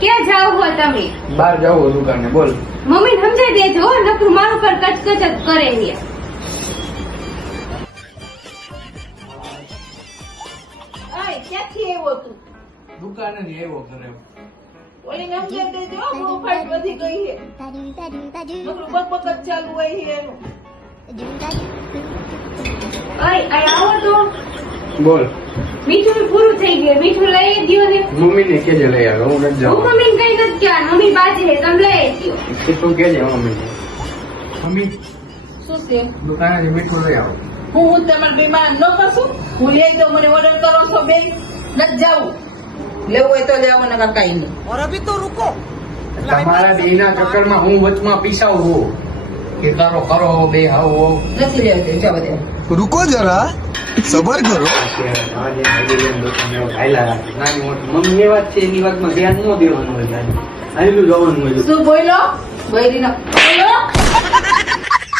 ક્યાં જાવ હો તમે? બહાર જાવ દુકાને. બોલ. મમ્મી સમજાઈ દેજો નકરું મારું પર કચકચ જ કરે છે. ક્યાંથી આવ્યો તું? દુકાને જ આવ્યો ઘરે. ઓલી ને સમજાઈ દેજો પ્રોફાઇલ વધી ગઈ છે. નકરું બકબક જ ચાલુ હોય છે એનું. આવો તો બોલ. મીઠું પૂરું થઈ ગયું. મીઠું લઈ દ્યો ને. મમ્મી ને કેજે લઈ આવે. હું નથી જાઉં. હું મમ્મી કઈ નથી ક્યાં મમ્મી બાજે છે તમે લઈ દ્યો. તું કેજે મમ્મી. મમ્મી શું છે? દુકાને મીઠું લઈ આવો. હું તમારા બે માં ન કરશું. હું લઈ દઉં. મને ઓર્ડર કરો છો બે. નથી જાવું. લેવું હોય તો લેવો નકર કાઈ નહીં. તમારા બેના ચક્કરમાં હું વચમાં પીસાવું છું કે કરો બે આવો. નથી લેવું. જવા દે. रुको जरा सबर करो મમ્મી એ વાત છે એની વાતમાં ધ્યાન ન દેવાનું હોય. આવેલું જવાનું હોય. શું બોલો? બોલી ન બોલો.